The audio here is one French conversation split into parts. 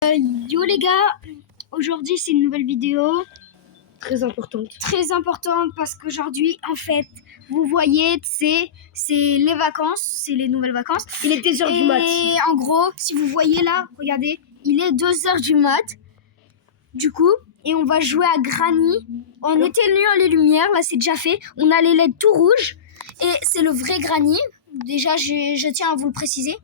Yo les gars, aujourd'hui c'est une nouvelle vidéo très importante. Très importante parce qu'aujourd'hui en fait vous voyez c'est les vacances, c'est les nouvelles vacances. Il est 2h du mat. Et en gros si vous voyez là, regardez, il est 2h du mat du coup et on va jouer à Granny en éteignant les lumières. Là c'est déjà fait, on a les LED tout rouges et c'est le vrai Granny. Déjà je tiens à vous le préciser.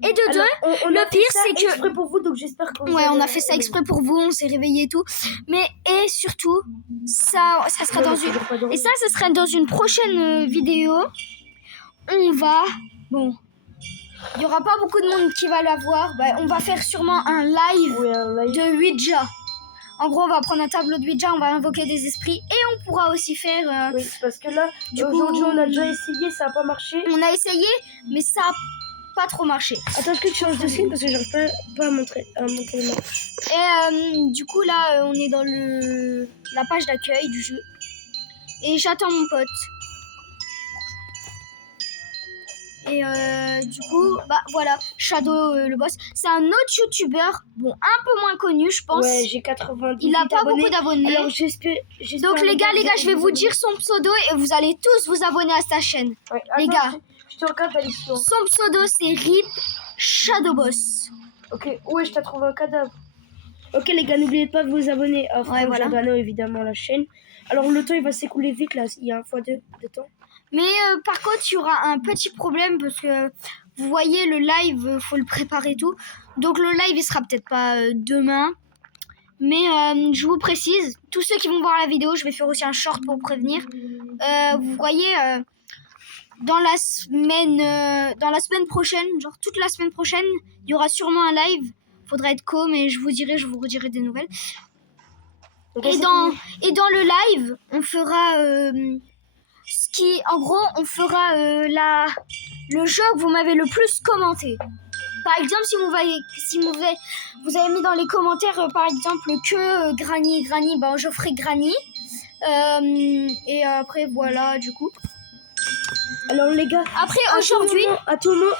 Et de deux, le pire c'est que exprès pour vous, donc j'espère que on a fait ça exprès pour vous, on s'est réveillé et tout. Mais et surtout, ça sera dans une ça sera dans une prochaine vidéo. On va il y aura pas beaucoup de monde qui va la voir. On va faire sûrement un live, de Ouija. En gros, on va prendre un tableau de Ouija, on va invoquer des esprits et on pourra aussi faire. Oui, parce que là, aujourd'hui, on a déjà essayé, ça a pas marché. On a essayé, mais ça a pas trop marché. Attends, est-ce que tu changes de scène parce que j'arrive pas à monter les mains. Et du coup là on est dans la page d'accueil du jeu et j'attends mon pote. Et du coup voilà, Shadow le boss, c'est un autre youtubeur, un peu moins connu je pense. Ouais, j'ai 90. Il a pas beaucoup d'abonnés. Alors j'espère. Donc les gars, je vais vous dire son pseudo et vous allez tous vous abonner à sa chaîne. Ouais, les gars. Je te regarde à l'histoire. Son pseudo c'est RIP Shadow Boss. Ok, ouais, je t'ai trouvé un cadavre. Ok les gars, n'oubliez pas de vous abonner à Giordano, évidemment, la chaîne. Alors le temps il va s'écouler vite là, il y a un x2 de temps. Mais par contre il y aura un petit problème parce que vous voyez le live, faut le préparer et tout. Donc le live il sera peut-être pas demain. Mais je vous précise, tous ceux qui vont voir la vidéo, je vais faire aussi un short pour prévenir. Vous voyez, dans la semaine prochaine, genre toute la semaine prochaine, il y aura sûrement un live. Faudra être co, mais je vous redirai des nouvelles. Okay, et dans le live, on fera on fera le jeu que vous m'avez le plus commenté. Par exemple, si vous avez mis dans les commentaires, par exemple, que Granny, je ferai Granny. Et après, voilà, du coup. Alors les gars, après aujourd'hui, à tout moment,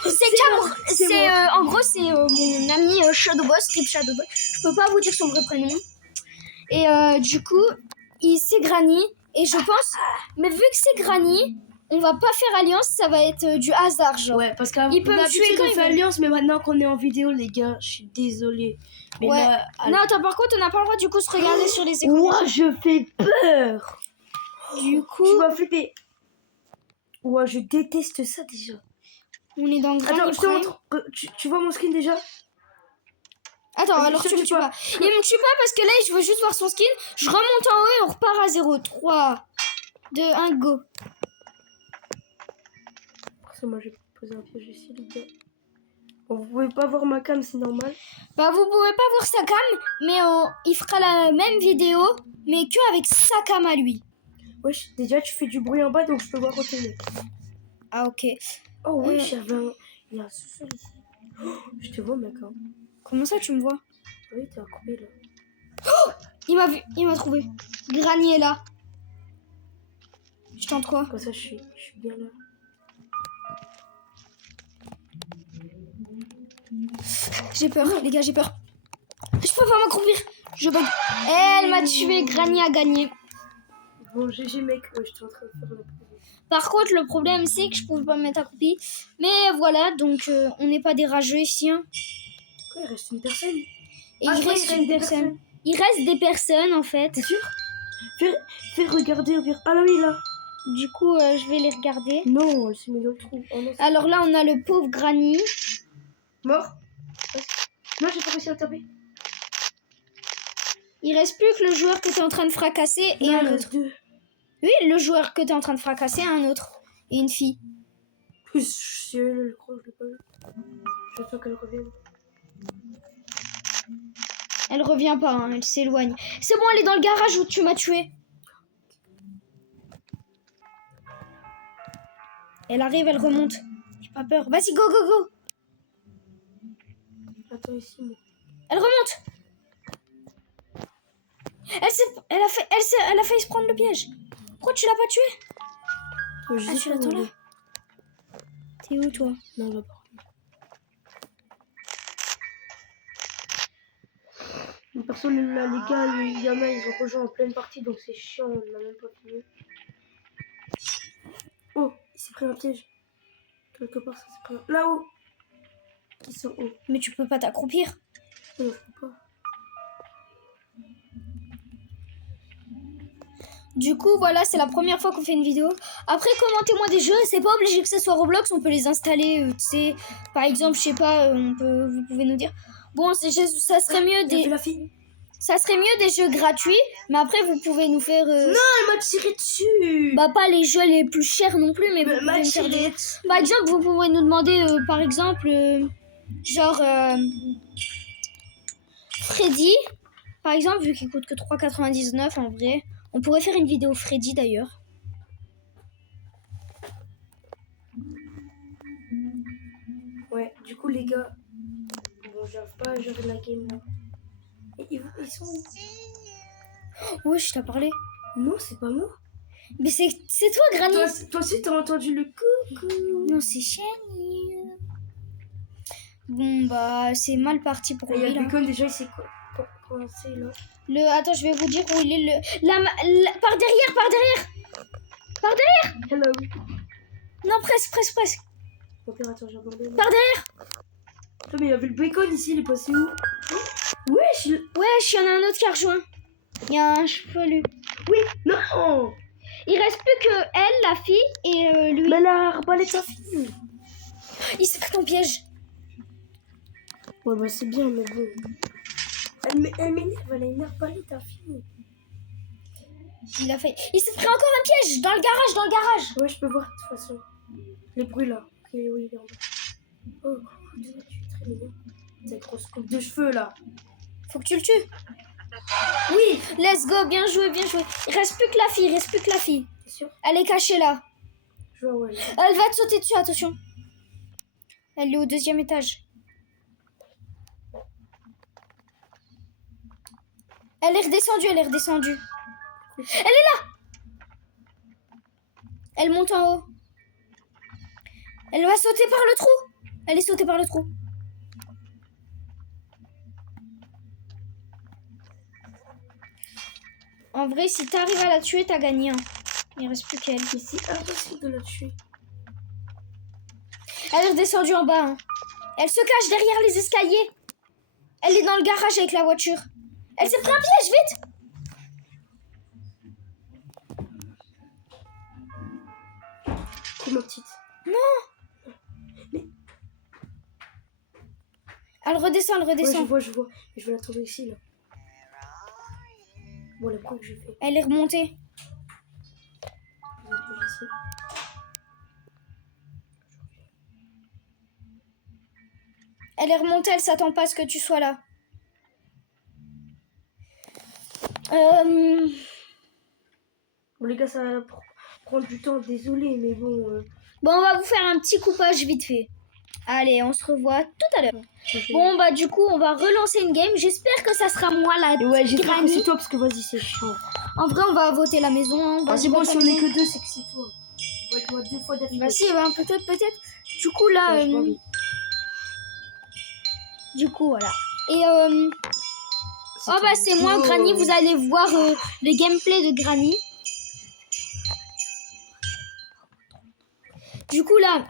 en gros c'est mon ami Shadow Boss, RIP Shadow Boss. Je peux pas vous dire son vrai prénom. Et du coup, c'est Granny. Et je pense, mais vu que c'est Granny, on va pas faire alliance, ça va être du hasard, genre. Ouais, parce qu'il peut me tuer quand il fait alliance, mais maintenant qu'on est en vidéo, les gars, je suis désolée. Mais ouais. là, non, attends, par contre, on n'a pas le droit du coup de se regarder sur les écrans. Moi, je fais peur. Du coup, tu vas flipper. Ouais, je déteste ça déjà. On est dans Granny. Attends, je te montre. Tu vois mon skin déjà? Attends, alors tu me tues pas. Il me tue pas parce que là, je veux juste voir son skin. Je remonte en haut et on repart à 0. 3, 2, 1, go. Moi, je vais poser un piège ici, les gars. Bon, vous pouvez pas voir ma cam, c'est normal. Vous pouvez pas voir sa cam, mais il fera la même vidéo, mais que avec sa cam à lui. Wesh, déjà, tu fais du bruit en bas, donc je peux voir au télé. Ah, ok. Oh, oui, il y a un sous-sol ici. Oh, je te vois, mec. Hein. Comment ça, tu me vois? Oui, t'es accroupé, là. Oh, il m'a vu, il m'a trouvé. Granny est là. Je tente quoi? Comme ça, je suis bien là. J'ai peur, les gars, j'ai peur. Je peux pas m'accroupir. Je bug. Elle m'a tué, Granny a gagné. Bon, GG, mec, je suis en train de faire la pause. Par contre, le problème, c'est que je pouvais pas me mettre accroupi. Mais voilà, donc on n'est pas des rageux ici. Hein. Quoi, il reste une personne? Il reste une personne. Il reste des personnes, en fait. T'es sûr? Fais regarder au pire. Ah là, oui, là. Du coup, je vais les regarder. Non, elle s'est mis dans le trou. Oh, non, alors là, on a le pauvre Granny. Mort? Non, j'ai pas réussi à le taper. Il reste plus que le joueur que tu es en train de fracasser et un autre. Oui, le joueur que tu es en train de fracasser et un autre. Et une fille. Si elle le croit, je l'ai pas vu. J'attends qu'elle revienne. Elle revient pas, hein, elle s'éloigne. C'est bon, elle est dans le garage où tu m'as tué. Elle arrive, elle remonte. J'ai pas peur. Vas-y, go, go, go. Attends ici, moi. Elle remonte. Elle a failli se prendre le piège. Pourquoi tu l'as pas tué? Tu l'attends là. T'es où, toi? Non, là-bas. Perso, là, les gars, il y en a, ils ont rejoint en pleine partie, donc c'est chiant, on n'a même pas fini. Oh, il s'est pris un piège. Quelque part, ça s'est pris un... Là-haut. Ils sont hauts. Mais tu peux pas t'accroupir. Non, je peux pas. Du coup, voilà, c'est la première fois qu'on fait une vidéo. Après, commentez-moi des jeux. C'est pas obligé que ce soit Roblox. On peut les installer, tu sais. Par exemple, je sais pas, vous pouvez nous dire. Bon, ça serait mieux des... La fille. Ça serait mieux des jeux gratuits. Mais après, vous pouvez nous faire... Non, elle m'a tiré dessus. Bah, pas les jeux les plus chers non plus, mais vous Elle pouvez m'a nous faire tiré des... dessus. Par exemple, vous pouvez nous demander, par exemple, genre... Freddy. Par exemple, vu qu'il coûte que 3,99 en vrai. On pourrait faire une vidéo Freddy d'ailleurs. Ouais, du coup, les gars. Bon, j'arrive pas à gérer la game là. Et ils sont où? Ouais, je t'ai parlé. Non, c'est pas moi. Mais c'est toi, Granny. Toi aussi, t'as entendu le coucou. Non, c'est Shani. Bon, bah, c'est mal parti pour Il y a lui, là. Bacon, déjà, il s'est commencé là. Attends, je vais vous dire où il est par derrière. Par derrière. Hello. Non, presque. Ok, attends, j'ai abandonné. Par derrière. Attends, mais il y avait le Bacon ici, il est passé où? Wesh. Wesh, il y en a un autre qui a rejoint. Il y a un chevelu. Oui, non. Il reste plus que elle, la fille, et lui. Mais la arbalète sa fille. Il s'est pris ton piège. Ouais, bah c'est bien, mais bon. Elle m'énerve, elle a une arbalète ta fille. Il s'est pris encore un piège dans le garage. Ouais, je peux voir de toute façon. Les bruits là. Ok, oui, il est en bas. Oh, tu es très mignon. Cette grosse coupe de cheveux là. Faut que tu le tues. Oui. Let's go, bien joué. Il reste plus que la fille. T'es sûr? Elle est cachée là. Je vois, ouais. Elle va te sauter dessus, attention. Elle est au 2e étage. Elle est redescendue. Elle est là. Elle monte en haut. Elle va sauter par le trou. Elle est sautée par le trou. En vrai, si t'arrives à la tuer, t'as gagné. Hein. Il reste plus qu'elle. Mais c'est impossible de la tuer. Elle est redescendue en bas. Hein. Elle se cache derrière les escaliers. Elle est dans le garage avec la voiture. Elle s'est pris un piège, vite. Comment petite? Non. Mais... Elle redescend. Ouais, je vois. Mais je vais l'attendre ici, là. Bon, la preuve que je fais. Elle est remontée. Elle est remontée, elle s'attend pas à ce que tu sois là. Bon, les gars, ça va prendre du temps, désolé, mais bon... Bon, on va vous faire un petit coupage vite fait. Allez, on se revoit tout à l'heure. Okay. Bon, bah du coup, on va relancer une game. J'espère que ça sera moi la ouais, j'espère que c'est toi, parce que vas-y, c'est chiant. En vrai, on va voter la maison. Hein. C'est bon, si on est que 2, c'est que c'est toi. On va être moi 2 fois d'affilée. Bah si, bah, peut-être. Du coup, là... Ouais, du coup, voilà. Et oh bah c'est moi, Granny. Vous allez voir le gameplay de Granny. Du coup, là...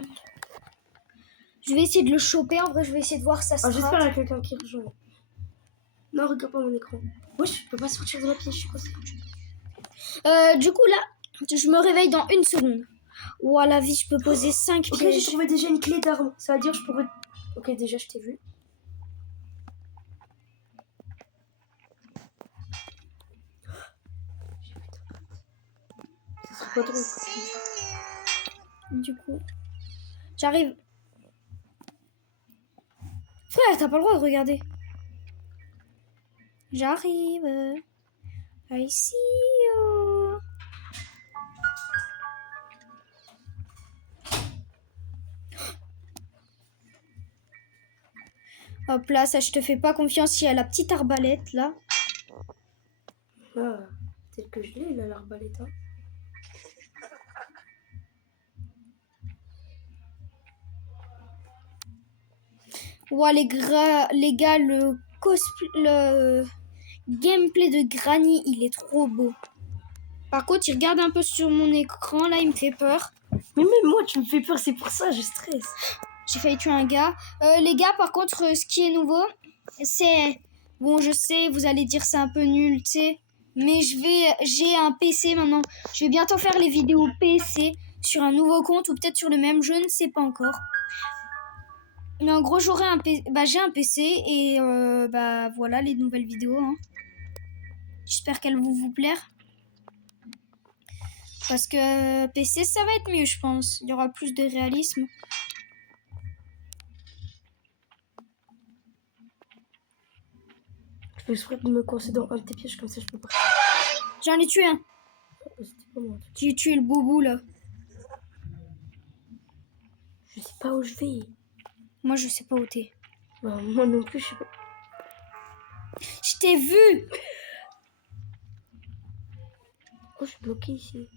Je vais essayer de le choper. En vrai, je vais essayer de voir ça. J'espère qu'il y a quelqu'un qui rejoint. Non, regarde pas mon écran. Wesh, je peux pas sortir de la pièce, je suis coincée. Du coup, là, je me réveille dans 1 seconde. Ouah, la vie, je peux poser 5 pièges. Ok, j'ai trouvé déjà une clé d'arme. Ça veut dire que je pourrais... Ok, déjà, je t'ai vu. Ça serait pas drôle. Du coup, j'arrive... Frère, t'as pas le droit de regarder. J'arrive. I see you. Hop là, ça je te fais pas confiance. Il y a la petite arbalète là. Ah, peut-être que je l'ai là, l'arbalète. Hein. Ouais, les gars, le cosplay. Gameplay de Granny, il est trop beau. Par contre, il regarde un peu sur mon écran, là, il me fait peur. Mais même moi, tu me fais peur, c'est pour ça, je stresse. J'ai failli tuer un gars. Les gars, par contre, ce qui est nouveau, c'est... Bon, je sais, vous allez dire c'est un peu nul, tu sais. Mais j'ai un PC maintenant. Je vais bientôt faire les vidéos PC sur un nouveau compte ou peut-être sur le même, je ne sais pas encore. Mais en gros, j'ai un PC et voilà les nouvelles vidéos. Hein. J'espère qu'elles vont vous plaire. Parce que PC, ça va être mieux, je pense. Il y aura plus de réalisme. Je peux exprès de me coincer dans un de tes pièges, comme ça je peux pas. J'en ai tué un. C'était pas moi. J'ai tué le boubou, là. Je sais pas où je vais. Moi, je sais pas où t'es. Bah, moi non plus, je sais pas. Je t'ai vu. Oh, je suis bloquée ici.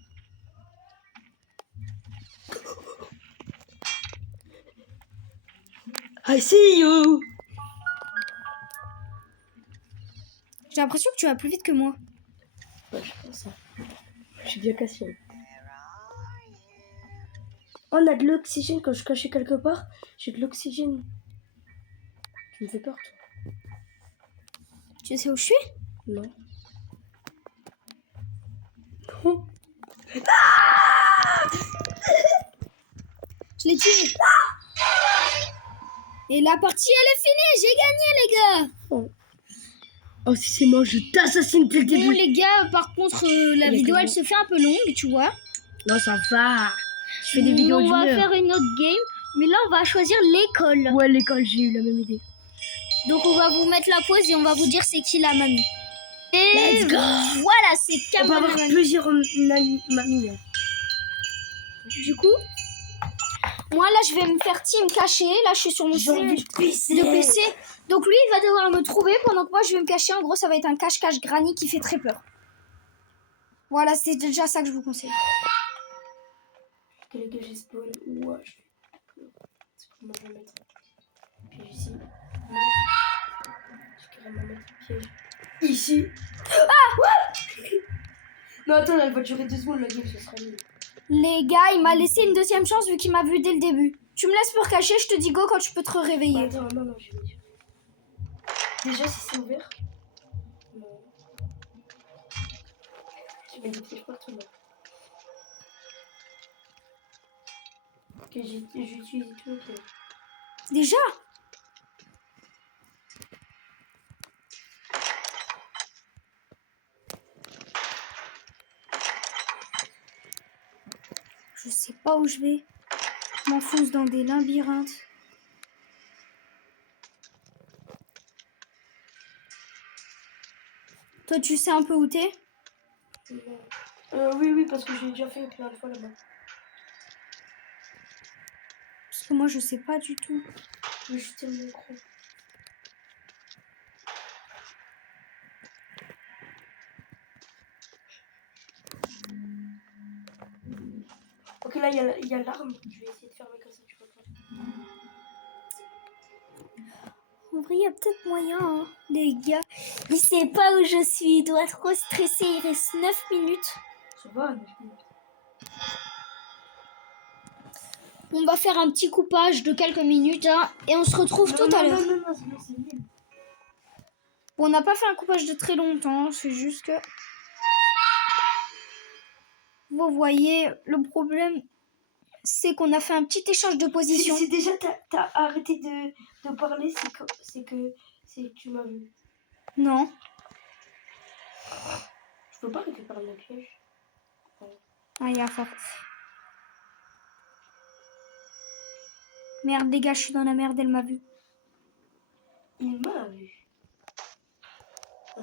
I see you. J'ai l'impression que tu vas plus vite que moi. Ouais, je pense ça. Je suis bien cassée. On a de l'oxygène quand je suis caché quelque part. J'ai de l'oxygène. Tu me fais peur, toi. Tu sais où je suis? Non. Non. Je l'ai tué. Et la partie, elle est finie. J'ai gagné, les gars. Oh, si c'est moi, je t'assassine dès le début. Bon, les gars, par contre, la vidéo, elle se fait un peu longue, tu vois. Non, ça va. Je fais des vidéos On d'une va heure. faire une autre game. Mais là, on va choisir l'école. Ouais, l'école, j'ai eu la même idée. Donc, on va vous mettre la pause et on va vous dire c'est qui la mamie. Et Let's go. voilà, c'est On va Cameron. avoir plusieurs mamies. Du coup, moi, là, je vais me faire team caché. Là, je suis sur mon de PC. Donc, lui, il va devoir me trouver pendant que moi, je vais me cacher. En gros, ça va être un cache-cache Granny qui fait très peur. Voilà, c'est déjà ça que je vous conseille. Quel est que j'ai spawn? Ouais, je fais peur. Comment je vais mettre un piège ici? Non. Je vais carrément mettre un piège ici. Ah! Ouais. Non, attends, elle va durer 2 secondes la game, ce sera nul. Les gars, il m'a laissé une deuxième chance vu qu'il m'a vu dès le début. Tu me laisses pour cacher, je te dis go quand tu peux te réveiller. Attends, non, je vais dire. Déjà, si c'est ouvert. Non. Je mets des pièges partout là. Ok, j'ai utilisé tout le temps. Déjà? Je sais pas où je vais. Je m'enfonce dans des labyrinthes. Toi, tu sais un peu où t'es? Oui, parce que j'ai déjà fait plein de fois là-bas. Parce que moi, je sais pas du tout. Mais je suis tellement gros. Ok, là, il y a l'arme. Je vais essayer de fermer comme ça, tu vois pas. En vrai, il y a peut-être moyen, hein. Les gars. Il sait pas où je suis. Il doit être trop stressé. Il reste 9 minutes. Ça va, 9 minutes. On va faire un petit coupage de quelques minutes, hein, et on se retrouve tout à l'heure. Non, c'est nul. Bon, on n'a pas fait un coupage de très longtemps. C'est juste que... Vous voyez, le problème, c'est qu'on a fait un petit échange de position. Si déjà t'as arrêté de parler, c'est que tu m'as vu. Non. Je peux pas arrêter de parler de piège. Ah, il y a fort. Merde, les gars, je suis dans la merde, elle m'a vu. Il m'a vu. C'est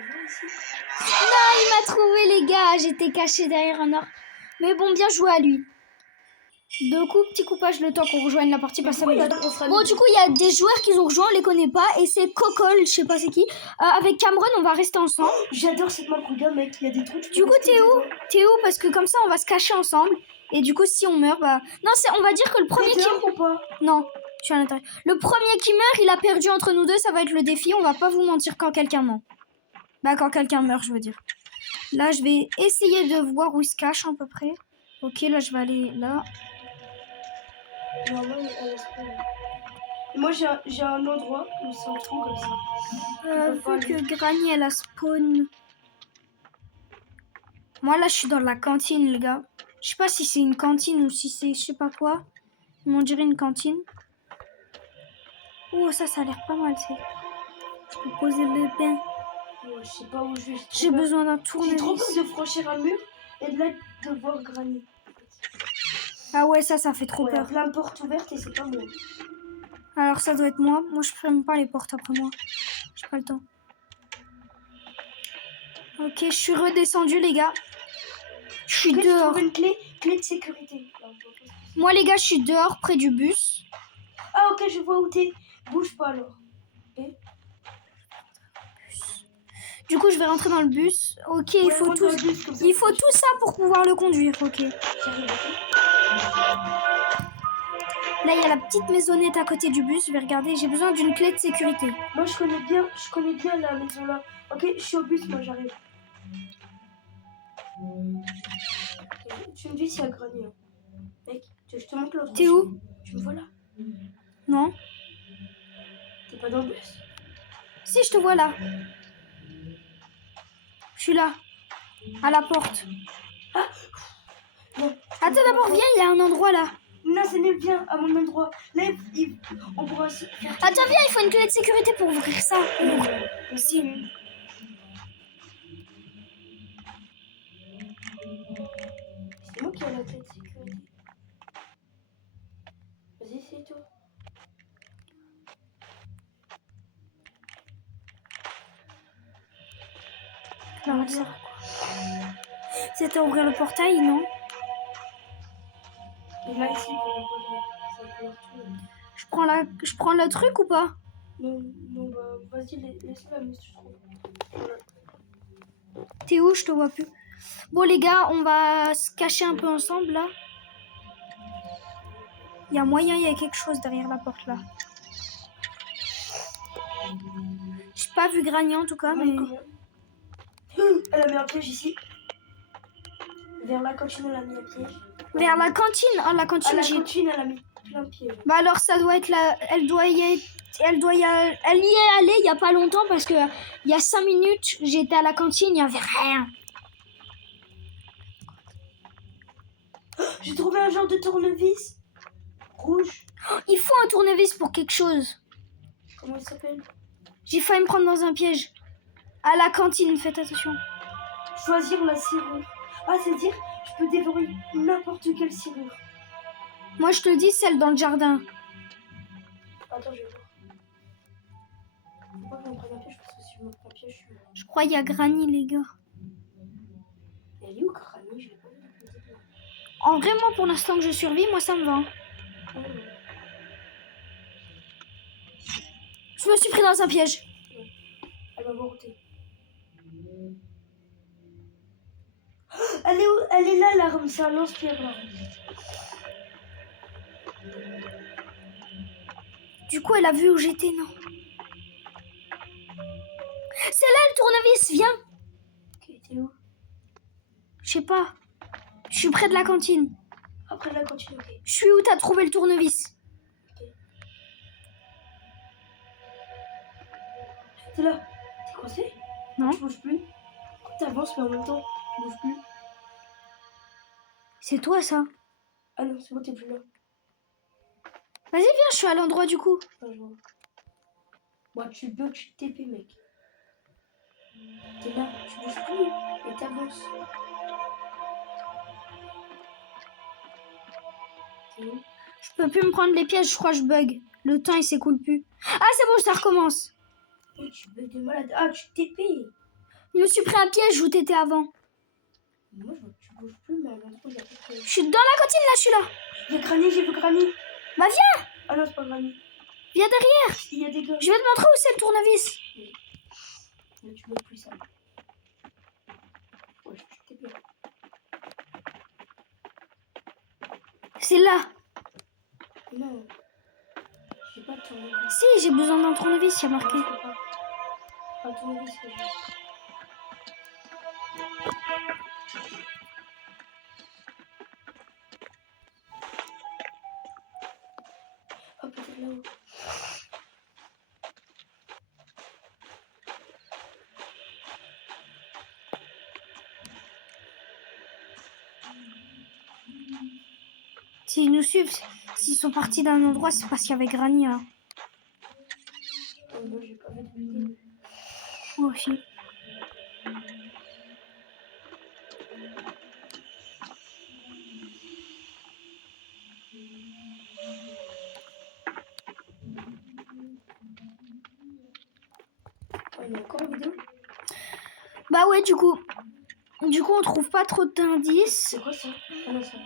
vrai ici. Non, il m'a trouvé, les gars. J'étais cachée derrière un arbre. Mais bon, bien joué à lui. Deux coups, petit coupage, le temps qu'on rejoigne la partie. Bon, du coup, il y a des joueurs qui ont rejoint, on les connaît pas. Et c'est Cocol, je sais pas c'est qui. Avec Cameron, on va rester ensemble. J'adore cette map, regarde, mec. Il y a des trucs. Du coup, t'es où? T'es où? Parce que comme ça, on va se cacher ensemble. Et du coup, si on meurt, bah... Non, on va dire que le premier qui... ou pas? Non. Je suis à l'intérieur. Le premier qui meurt, il a perdu entre nous deux. Ça va être le défi. On va pas vous mentir quand quelqu'un ment. Bah, quand quelqu'un meurt, je veux dire. Là, je vais essayer de voir où il se cache à peu près. Ok, là, je vais aller là. Normalement, elle laisse pas. Moi, j'ai un endroit où c'est un trou comme ça. Vu que Granny, elle a spawn. Moi, là, je suis dans la cantine, les gars. Je sais pas si c'est une cantine ou si c'est je sais pas quoi. Mais on dirait une cantine. Oh, ça a l'air pas mal, c'est. Je peux poser le pain. Ouais, je sais pas où je vais. J'ai besoin d'un J'ai trop peur tournevis. de franchir un mur et de là de voir Granny. Ah ouais, ça fait trop Ouais, peur. plein de portes ouvertes et c'est pas moi. Alors, ça doit être moi. Moi, je ferme pas les portes après moi. J'ai pas le temps. Ok, je suis redescendue, les gars. Je suis Après, dehors. je trouve une clé de sécurité. Alors, je vois pas ce que c'est. Moi, les gars, je suis dehors, près du bus. Ah, ok, je vois où t'es. Bouge pas alors. Ok. Du coup, je vais rentrer dans le bus. Ok, Ouais, il faut rentre tout. dans le bus, comme ça. Il faut tout ça pour pouvoir le conduire. Ok. J'arrive, ok. Là, il y a la petite maisonnette à côté du bus. Je vais regarder. J'ai besoin d'une clé de sécurité. Moi, je connais bien la maison là. Ok, je suis au bus, moi, j'arrive. Tu me dis s'il y a Granny. Hein. Mec, je te montre l'autre. T'es où? Tu me vois là? Non? T'es pas dans le bus? Si, je te vois là. Je suis là. À la porte. Ah non. Attends, d'abord, viens. Il y a un endroit là. Non, c'est mieux, viens à mon endroit. Là, on pourra se faire. Attends, viens. Il faut une clé de sécurité pour ouvrir ça. Si. C'est moi qui ai la clé de sécurité. Vas-y, c'est toi. Non, ça. C'était à ouvrir le portail, non? Et là, ici, pour la première. Ça va pouvoir tout. Je prends le truc ou pas? Non, non, bah, vas-y, laisse-la, mais si tu trouves. Voilà. T'es où? Je te vois plus. Bon, les gars, on va se cacher un peu ensemble là. Il y a moyen, il y a quelque chose derrière la porte là. J'ai pas vu Granny en tout cas, mais. Elle a mis un piège ici. Vers la cantine, elle a mis un piège. Vers la cantine? Oh, la À cantine, la j'ai. cantine, elle a mis plein de pièges. Bah alors, ça doit être la. Elle doit y être. Elle y est allée il y a pas longtemps parce que il y a 5 minutes, j'étais à la cantine, il y avait rien. J'ai trouvé un genre de tournevis rouge. Il faut un tournevis pour quelque chose. Comment il s'appelle? J'ai failli me prendre dans un piège. À la cantine, faites attention. Choisir la serrure. Ah, c'est-à-dire, je peux dévorer n'importe quelle serrure. Moi, je te dis celle dans le jardin. Attends, je vais voir. Faut pas que je me prenne un piège parce que si je me prends un piège, je suis mort. Je crois qu'il y a Granny, les gars. Elle est où, Granny? Je l'ai pas vu depuis le début. En vrai, moi, pour l'instant que je survis, moi, ça me va. Oh, non. Je me suis pris dans un piège. Elle va voir où t'es. Elle est où? Elle est là, l'arme. C'est un lance-pierre, là. Du coup, elle a vu où j'étais, non? C'est là le tournevis, viens. Ok, t'es où? Je sais pas. Je suis près de la cantine. Après la cantine, ok. Je suis où t'as trouvé le tournevis? T'es là. T'es coincé? Non. Tu bouges plus? T'avances, mais en même temps, tu bouges plus. C'est toi, ça. Ah non, c'est bon, t'es plus là. Vas-y, viens, je suis à l'endroit du coup. Ah, je vois. Bah, tu peux, tu TP, mec. T'es là, tu bouges plus et t'avances. T'es où? Je peux plus me prendre les pièges, je crois que je bug. Le temps, il s'écoule plus. Ah, c'est bon, ça recommence. Oh, tu bugs de malade. Ah, tu TP. Je me suis pris un piège où t'étais avant. Moi, je vois que tu bouges plus, mais à l'intro, il y a pas de... Je suis dans la cantine, là, je suis là. Il y a Granny, j'ai vu Granny. Bah, viens. Ah non, c'est pas Granny. Viens derrière. Il y a des gars. Je vais te montrer où c'est le tournevis. Mais tu bugs plus ça. Ouais, je TP. C'est là. Non. pas de tournevis. Si, j'ai besoin d'un tournevis, il y a marqué. Non, je peux pas. Un tournevis, c'est juste. Oh, peut-être là-haut. S'ils nous suivent, s'ils sont partis d'un endroit, c'est parce qu'il y avait Granny. Hein. Oh, non, j'ai pas vu depuis le début. Moi aussi. Oh, il y a encore une vidéo. Bah ouais, du coup, on trouve pas trop d'indices. C'est quoi ça? Ah non, ça.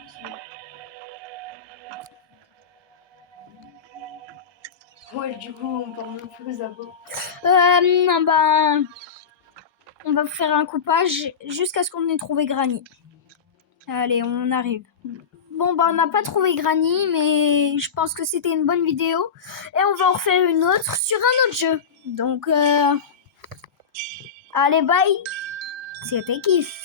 Ouais, du coup, on part même plus à bord. Ben, on va faire un coupage jusqu'à ce qu'on ait trouvé Granny. Allez, on arrive. Bon, bah, on n'a pas trouvé Granny, mais je pense que c'était une bonne vidéo. Et on va en refaire une autre sur un autre jeu. Donc, allez, bye. C'était kiff.